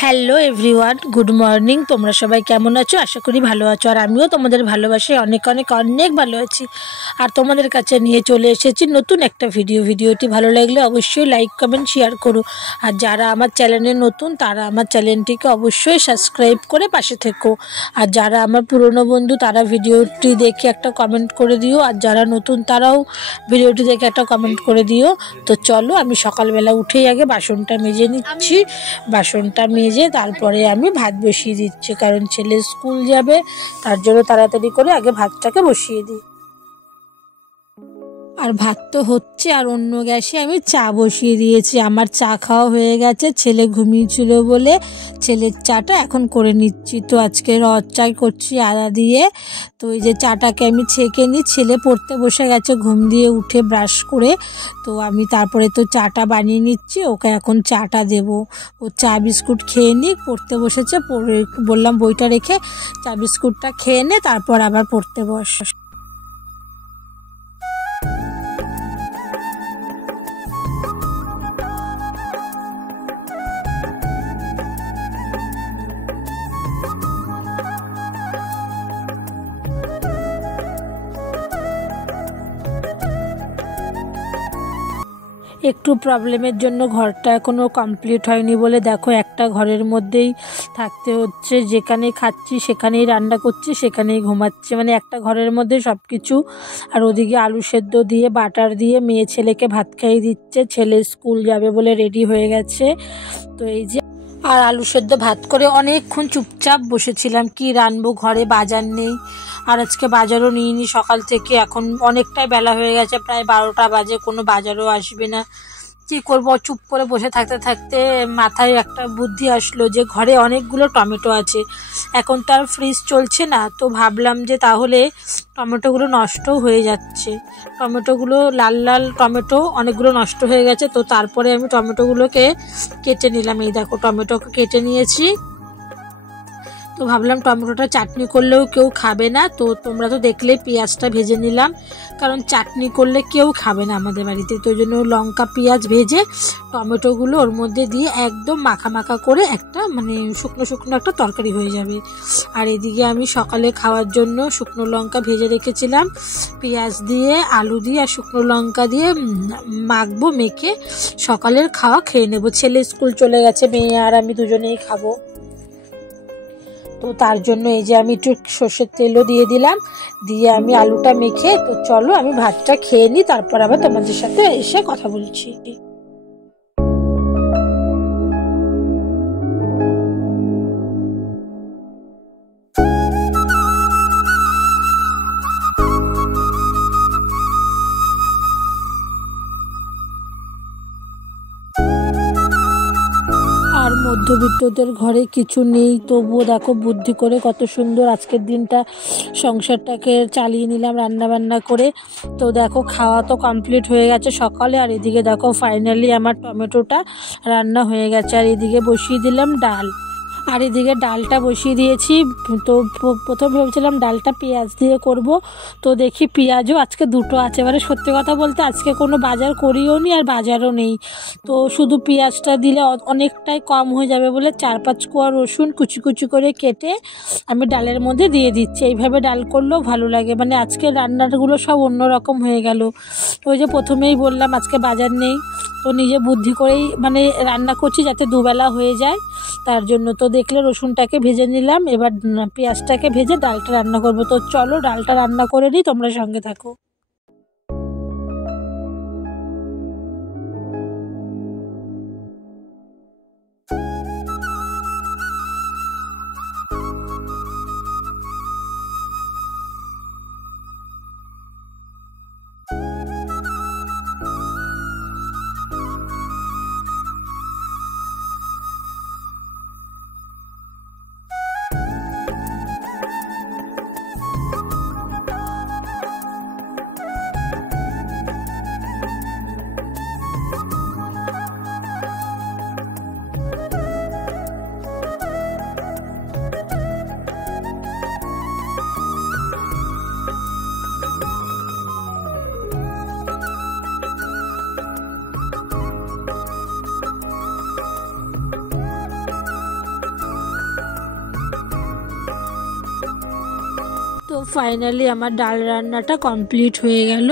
Hello everyone, good morning. তোমরা সবাই কেমন আছো? আশা করি ভালো আছো। আর আমিও তোমাদের ভালোবাসায় অনেক অনেক অনেক ভালো আছি। আর তোমাদের কাছে নিয়ে চলে এসেছি নতুন একটা ভিডিওটি ভালো লাগলে অবশ্যই লাইক কমেন্ট শেয়ার করো। আর যারা আমার চ্যানেলে নতুন তারা আমার চ্যানেলটিকে অবশ্যই সাবস্ক্রাইব করে পাশে থেকো। আর যারা আমার পুরনো বন্ধু তারা ভিডিওটি দেখে একটা কমেন্ট করে দিও। আর যারা নতুন তারাও ভিডিওটি দেখে একটা কমেন্ট করে দিও। তো চলো, আমি সকালবেলা উঠেই আগে বাসনটা মেজে নিচ্ছি। বাসনটা মেজে তারপরে আমি ভাত বসিয়ে দিচ্ছি, কারণ ছেলে স্কুল যাবে, তার জন্য তাড়াতাড়ি করে আগে ভাতটাকে বসিয়ে দিই। আর ভাত তো হচ্ছে, আর অন্য গ্যাসে আমি চা বসিয়ে দিয়েছি। আমার চা খাওয়া হয়ে গেছে, ছেলে ঘুমিয়েছিল বলে ছেলের চাটা এখন করে নিচ্ছি। তো আজকে রদ চাই করছি আদা দিয়ে। তো এই যে চাটাকে আমি ছেঁকে নিই। ছেলে পড়তে বসে গেছে ঘুম দিয়ে উঠে ব্রাশ করে। তো আমি তারপরে তো চাটা বানিয়ে নিচ্ছি, ওকে এখন চাটা দেবো। ও চা বিস্কুট খেয়ে নিই, পড়তে বসেছে, বললাম বইটা রেখে চা বিস্কুটটা খেয়ে নে, তারপর আবার পড়তে বস। একটু প্রবলেমের জন্য ঘরটা এখনও কমপ্লিট হয়নি বলে দেখো একটা ঘরের মধ্যেই থাকতে হচ্ছে। যেখানেই খাচ্ছি সেখানেই রান্না করছি, সেখানেই ঘুমাচ্ছি, মানে একটা ঘরের মধ্যে সব কিছু। আর ওদিকে আলু সেদ্ধ দিয়ে বাটার দিয়ে মেয়ে ছেলেকে ভাত খাইয়ে দিচ্ছে। ছেলে স্কুল যাবে বলে রেডি হয়ে গেছে। তো এই যে আর আলু সেদ্ধ ভাত করে অনেকক্ষণ চুপচাপ বসেছিলাম, কি রান্নবো, ঘরে বাজার নেই। আর আজকে বাজারও নিইনি সকাল থেকে, এখন অনেকটাই বেলা হয়ে গেছে, প্রায় 12টা বাজে, কোনো বাজারও আসবে না। কী করবো, চুপ করে বসে থাকতে থাকতে মাথায় একটা বুদ্ধি আসলো যে ঘরে অনেকগুলো টমেটো আছে, এখন তো আর ফ্রিজ চলছে না। তো ভাবলাম যে তাহলে টমেটোগুলো নষ্ট হয়ে যাচ্ছে, টমেটোগুলো লাল লাল টমেটো অনেকগুলো নষ্ট হয়ে গেছে। তো তারপরে আমি টমেটোগুলোকে কেটে নিলাম। এই দেখো টমেটোকে কেটে নিয়েছি। তো ভাবলাম টমেটোটা চাটনি করলেও কেউ খাবে না, তো তোমরা তো দেখলে পেঁয়াজটা ভেজে নিলাম, কারণ চাটনি করলে কেউ খাবে না আমাদের বাড়িতে। তো ওই জন্য লঙ্কা পেঁয়াজ ভেজে টমেটোগুলো ওর মধ্যে দিয়ে একদম মাখা মাখা করে একটা মানে শুকনো শুকনো একটা তরকারি হয়ে যাবে। আর এদিকে আমি সকালে খাওয়ার জন্য শুকনো লঙ্কা ভেজে রেখেছিলাম, পেঁয়াজ দিয়ে আলু দিয়ে আর শুকনো লঙ্কা দিয়ে মাখবো, মেখে সকালের খাওয়া খেয়ে নেব। ছেলে স্কুল চলে গেছে, মেয়ে আর আমি দুজনেই খাবো। তো তার জন্য এই যে আমি একটু সর্ষের তেলও দিয়ে দিলাম, দিয়ে আমি আলুটা মেখে, তো চলো আমি ভাতটা খেয়ে নিই, তারপর আবার তোমাদের সাথে এসে কথা বলছি। আর মধ্যবিত্তদের ঘরে কিছু নেই, তবুও দেখো বুদ্ধি করে কত সুন্দর আজকের দিনটা সংসারটাকে চালিয়ে নিলাম রান্না বান্না করে। তো দেখো খাওয়া তো কমপ্লিট হয়ে গেছে সকালে। আর এদিকে দেখো ফাইনালি আমার টমেটোটা রান্না হয়ে গেছে। আর এদিকে বসিয়ে দিলাম ডাল। আর এদিকে ডালটা বসিয়ে দিয়েছি। তো প্রথম ভেবেছিলাম ডালটা পেঁয়াজ দিয়ে করব, তো দেখি পেঁয়াজও আজকে দুটো আছে। এবারে সত্যি কথা বলতে আজকে কোনো বাজার করিও নি, আর বাজারও নেই। তো শুধু পেঁয়াজটা দিলে অনেকটাই কম হয়ে যাবে বলে 4-5 কোয়া রসুন কুচি কুচি করে কেটে আমি ডালের মধ্যে দিয়ে দিচ্ছি। এইভাবে ডাল করলেও ভালো লাগে, মানে আজকে রান্নাগুলো সব অন্যরকম হয়ে গেল। ওই যে প্রথমেই বললাম আজকে বাজার নেই, তো নিজে বুদ্ধি করেই মানে রান্না করছি যাতে দুবেলা হয়ে যায়, তার জন্য। তো দেখলে রসুনটাকে ভেজে নিলাম, এবার পেঁয়াজটাকে ভেজে ডালটা রান্না করব। তো চলো ডালটা রান্না করে নিই, তোমরা সঙ্গে থাকো। তো ফাইনালি আমার ডাল রান্নাটা কমপ্লিট হয়ে গেল।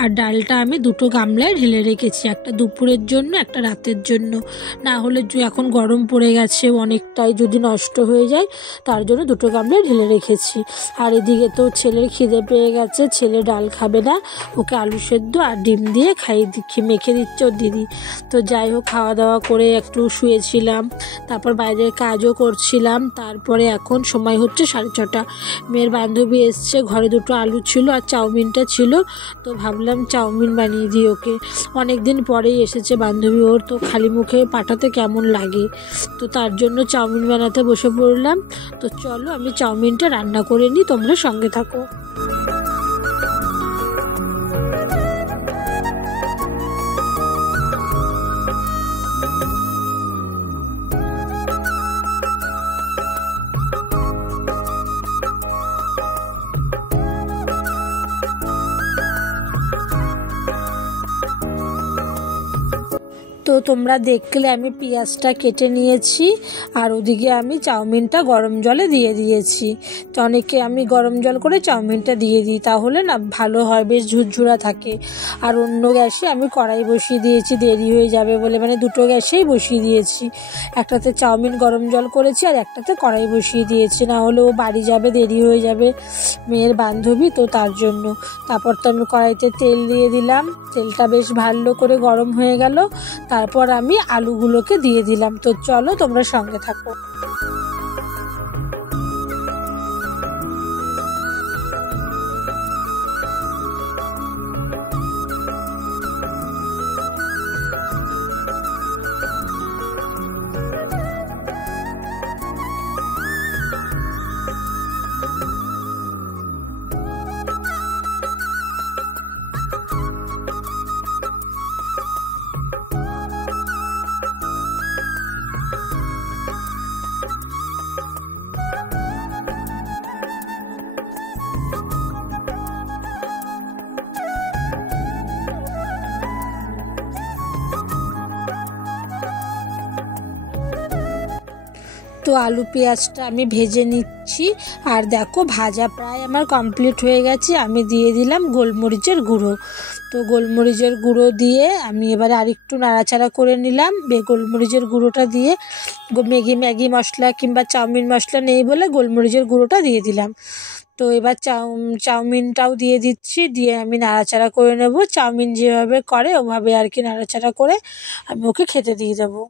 আর ডালটা আমি দুটো গামলায় ঢেলে রেখেছি, একটা দুপুরের জন্য একটা রাতের জন্য, না হলে এখন গরম পড়ে গেছে অনেকটাই, যদি নষ্ট হয়ে যায় তার জন্য দুটো গামলায় ঢেলে রেখেছি। আর এদিকে তো ছেলের খিদে পেয়ে গেছে, ছেলে ডাল খাবে না, ওকে আলু সেদ্ধ আর ডিম দিয়ে মেখে দিচ্ছে ওর দিদি। তো যাই হোক, খাওয়া দাওয়া করে একটু শুয়েছিলাম, তারপর বাইরের কাজও করছিলাম। তারপরে এখন সময় হচ্ছে 6:30। মেয়ের বান্ধবী এসছে, ঘরে দুটো আলু ছিল আর চাউমিনটা ছিল, তো ভাবলাম চাউমিন বানিয়ে দিই ওকে। অনেক দিন পরেই এসেছে বান্ধবী ওর, তো খালি মুখে পাঠাতে কেমন লাগে, তো তার জন্য চাউমিন বানাতে বসে পড়লাম। তো চলো আমি চাউমিনটা রান্না করে নিই, তোমরা সঙ্গে থাকো। তো তোমরা দেখলে আমি পেঁয়াজটা কেটে নিয়েছি, আর ওদিকে আমি চাউমিনটা গরম জলে দিয়ে দিয়েছি। তো অনেকে আমি গরম জল করে চাউমিনটা দিয়ে দিই, তাহলে না ভালো হয়, বেশ ঝুরঝুরা থাকে। আর অন্য গ্যাসে আমি কড়াই বসিয়ে দিয়েছি, দেরি হয়ে যাবে বলে, মানে দুটো গ্যাসেই বসিয়ে দিয়েছি। একটাতে চাউমিন গরম জল করেছি আর একটাতে কড়াই বসিয়ে দিয়েছি, না হলে ও বাড়ি যাবে, দেরি হয়ে যাবে মেয়ের বান্ধবী, তো তার জন্য। তারপর তো আমি কড়াইতে তেল দিয়ে দিলাম, তেলটা বেশ ভালো করে গরম হয়ে গেল। তারপর আমি আলুগুলোকে দিয়ে দিলাম। তো চলো তোমরা সঙ্গে থাকো। তো আলু পেঁয়াজটা আমি ভেজে নিচ্ছি, আর দেখো ভাজা প্রায় আমার কমপ্লিট হয়ে গেছে। আমি দিয়ে দিলাম গোলমরিচের গুঁড়ো। তো গোলমরিচের গুঁড়ো দিয়ে আমি এবারে আরেকটু নাড়াচাড়া করে নিলাম। গোলমরিচের গুঁড়োটা দিয়ে ম্যাগি মশলা কিংবা চাউমিন মশলা নেই বলে গোলমরিচের গুঁড়োটা দিয়ে দিলাম। তো এবার চাউমিনটাও দিয়ে দিচ্ছি, দিয়ে আমি নাড়াচাড়া করে নেব। চাউমিন যেভাবে করে ওভাবে আর কি নাড়াচাড়া করে আমি ওকে খেতে দিয়ে দেবো।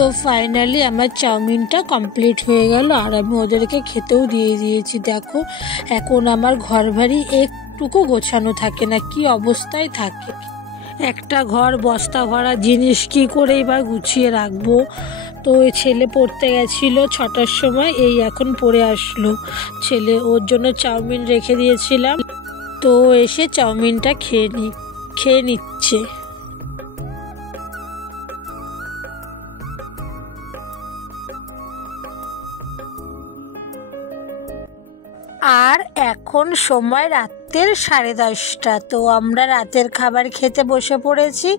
তো ফাইনালি আমার চাউমিনটা কমপ্লিট হয়ে গেল, আর আমি ওদেরকে খেতেও দিয়ে দিয়েছি। দেখো এখন আমার ঘর বাড়ি একটুকু গোছানো থাকে না, কি অবস্থায় থাকে। একটা ঘর বস্তা ভরা জিনিস কি করেই বা গুছিয়ে রাখবো। তো ওই ছেলে পড়তে গেছিলো 6টার সময়, এই এখন পড়ে আসলো ছেলে, ওর জন্য চাউমিন রেখে দিয়েছিলাম। তো এসে চাউমিনটা খেয়ে নিচ্ছে। আর এখন সময় রাতের 10:30। তো আমরা রাতের খাবার খেতে বসে পড়েছি।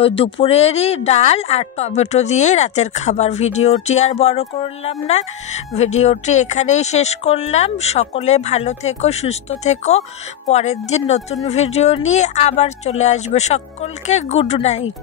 ওই দুপুরেরই ডাল আর টমেটো দিয়ে রাতের খাবার। ভিডিওটি আর বড় করলাম না, ভিডিওটি এখানেই শেষ করলাম। সকলে ভালো থেকো, সুস্থ থেকো। পরের দিন নতুন ভিডিও নিয়ে আবার চলে আসবে। সকলকে গুড নাইট।